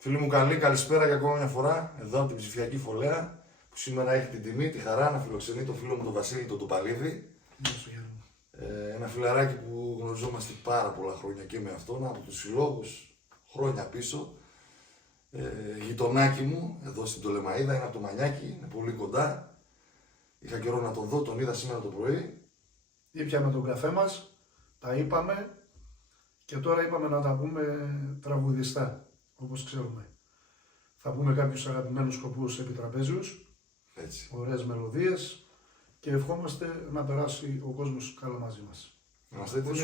Φίλοι μου καλή, καλησπέρα για ακόμα μια φορά, εδώ από την Ψηφιακή Φωλέα, που σήμερα έχει την τιμή, τη χαρά να φιλοξενεί το φίλο μου τον Βασίλη τον Τοπαλίδη. Ένα φιλαράκι που γνωριζόμαστε πάρα πολλά χρόνια και με αυτόν, από τους συλλόγους χρόνια πίσω. Γειτονάκι μου, εδώ στην Τολεμαΐδα, είναι από το Μανιάκι, είναι πολύ κοντά. Είχα καιρό να τον δω, τον είδα σήμερα το πρωί. Ήπιαμε τον καφέ μας, τα είπαμε και τώρα είπαμε να τα πούμε τραγουδιστά, όπως ξέρουμε. Θα πούμε κάποιους αγαπημένους σκοπούς επιτραπέζιους, Έτσι. ωραίες μελωδίες και ευχόμαστε να περάσει ο κόσμος καλά μαζί μας. Είμαστε έτοιμοι. Και...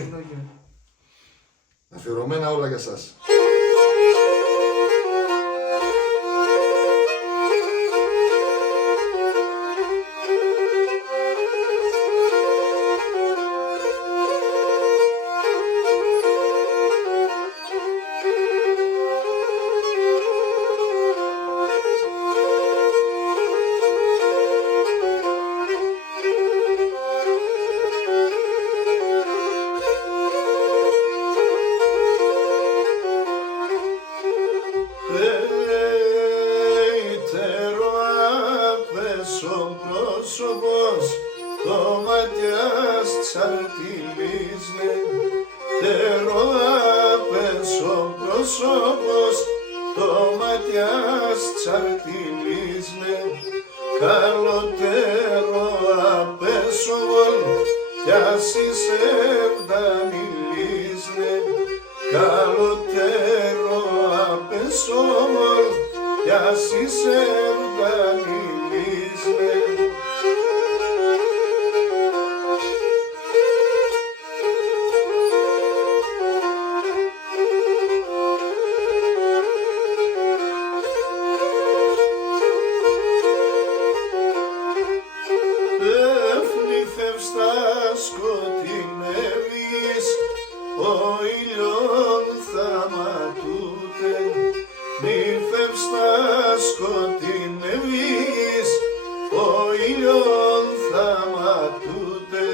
Αφιερωμένα όλα για σας. Καλωτέρω απέσοβολ κι ας είσαι ευδανιλίσνε. Καλωτέρω απέσοβολ κι ας είσαι ευδανιλίσνε. Σκοτεινεύεις, ο ήλιον θα ματούτε. Μη φεύστα σκοτεινεύεις, ο ήλιον θα ματούτε.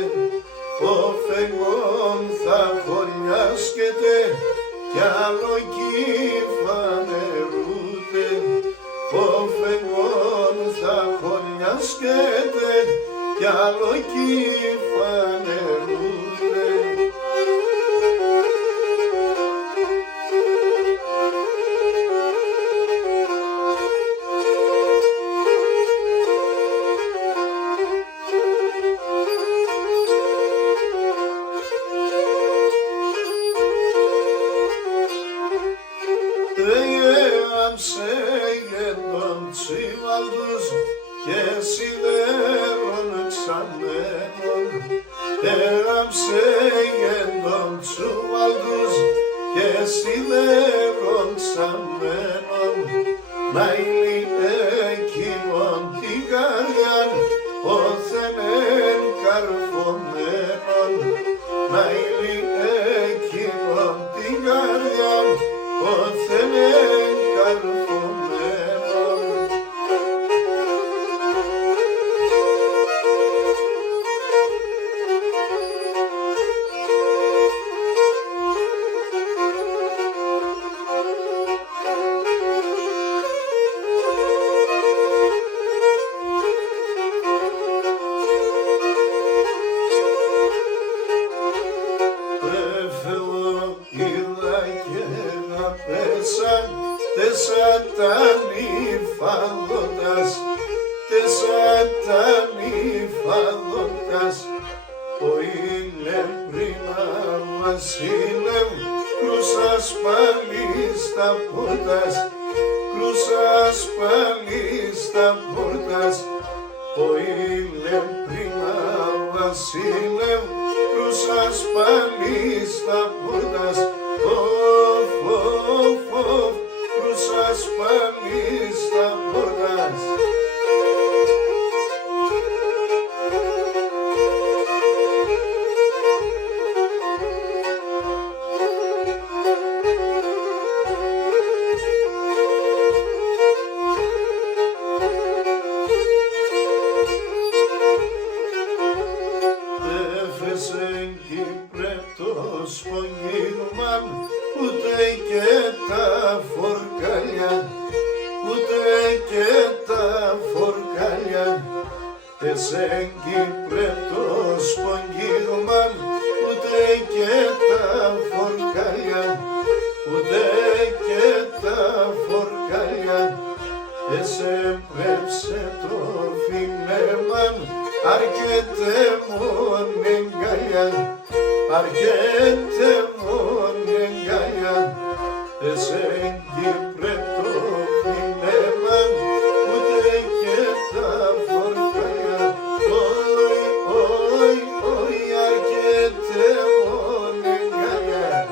Ο φεγγόν θα χωλιάσκεται κι άλλο κι φανερούτε. Ο φεγγόν θα χωλιάσκεται κι άλλο κι φανερούτε. Έγραψε για τον τσίβαλτους και σιδέρων ξαμένων. Έγραψε για τον τσίβαλτους και σιδέρων ξαμένων. Να είναι εκείνον την καρδιάν όθενεν καρφωμένον. Να είναι εκείνον την καρδιάν όθενεν καρφωμένον. Τεσσατανιφαδοντας, ο ηλεμπρίνα βασίλευ, κρούσας πάλι στα πόρτας, κρούσας πάλι στα πόρτας. Ο ηλεμπρίνα βασίλευ, κρούσας πάλι στα πόρτας. Οφ, οφ, οφ, κρούσας πάλι στα πόρτας. Ούτε και τα φορκάλια, ούτε και τα φορκάλια. Εσέν Κύπρε το σπογγίγμαν, ούτε και τα φορκάλια, ούτε και τα φορκάλια. Εσέν πρέψε το φιλέμαν, αρκετέ μον εγκαλιά, αρκετέ μον εγκαλιά. Εσέν Κύπρε το φιλέμαν, ούτε και τα φορκάλια. Όι, όι, όι, αρκετέ μον εγκαλιά.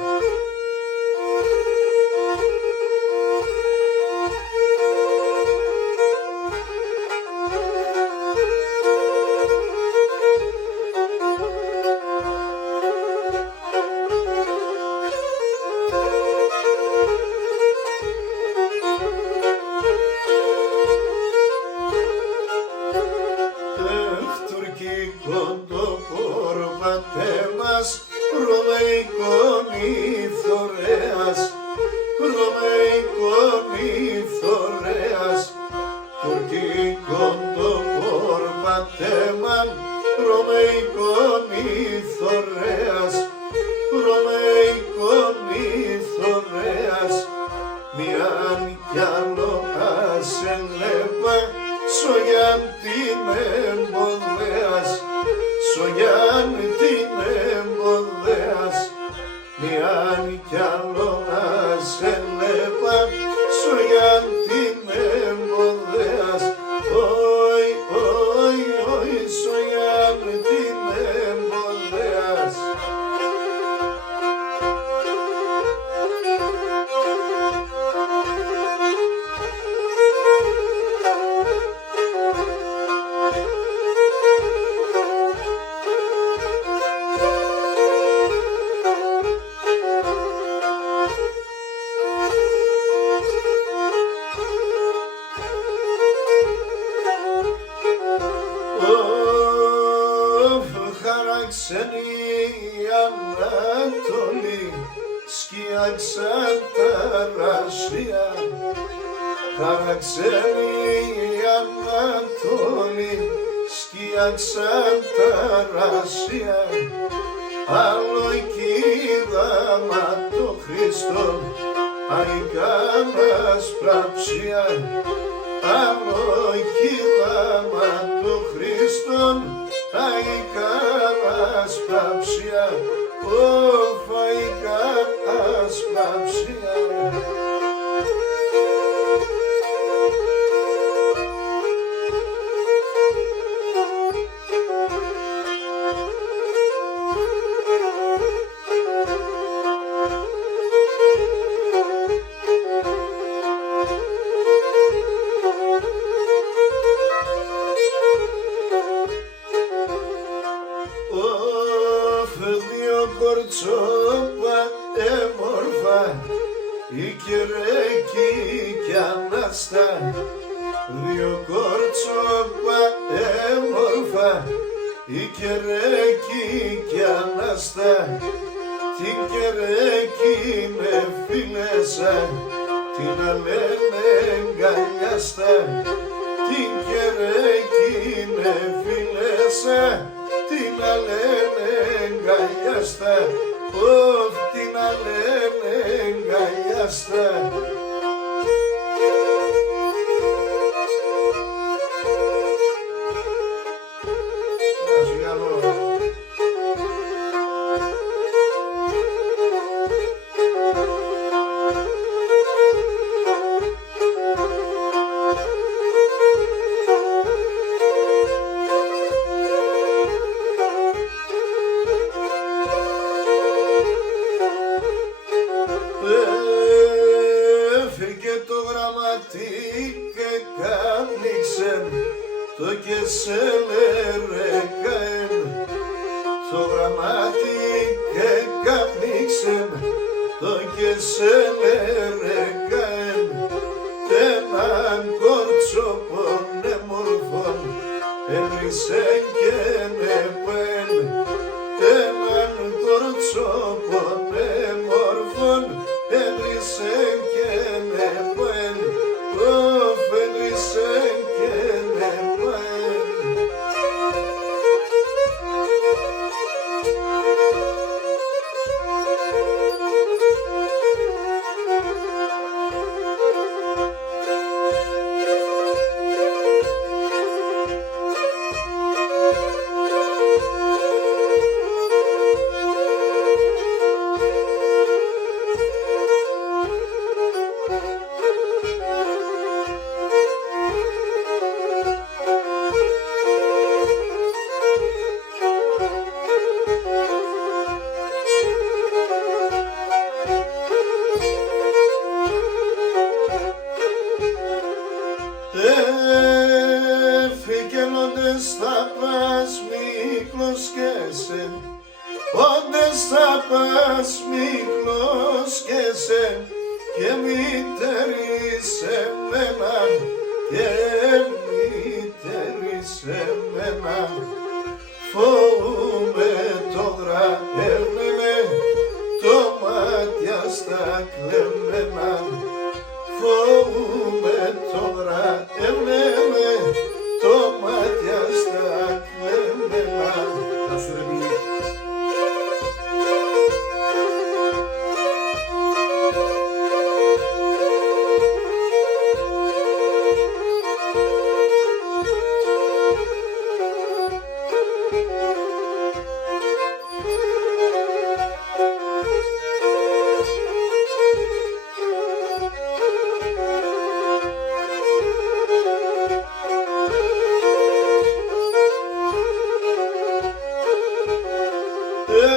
Έναν κορτσό πονέμορφον έβρισε και με σκέσαι, όντες θα πας μη κλωσκέσαι, και μήτερη σε μένα, και μήτερη σε μένα. Φοβούμαι τώρα έρνεμε, το μάτια στα κλεμμένα. Φοβούμαι τώρα έρνεμε, το μάτια στα κλεμμένα.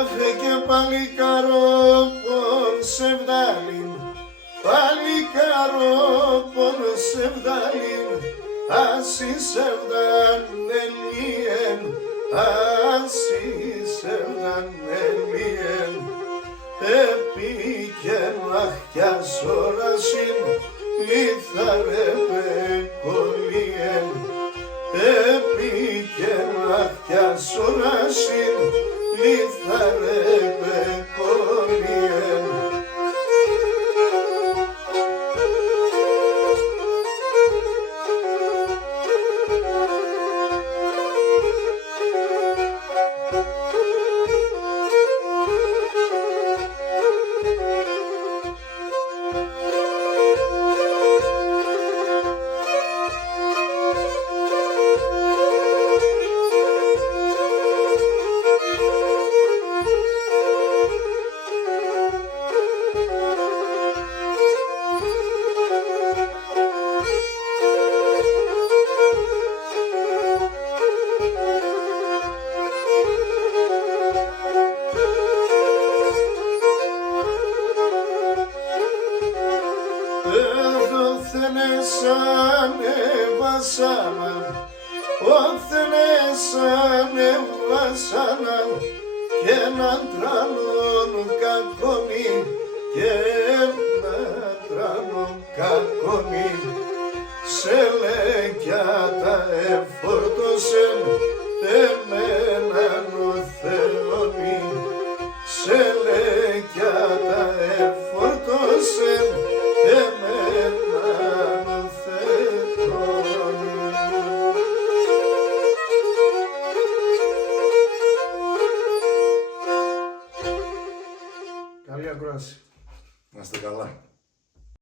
Έφυγε παλικαρόπον σεβδάλιν, παλικαρόπον σεβδάλιν, ασυ σεβδανελίεν, ασυ σεβδανελίεν. Επίκεν αχιάς όρασιν, λιθαρεύε κολλίεν. Επίκεν αχιάς όρασιν, λιθαρεύε κολλίεν. Όθενες ανεβάσανα, όθενες ανεβάσανα, και έναν τρανόν κακόνι, και έναν τρανόν κακόνι.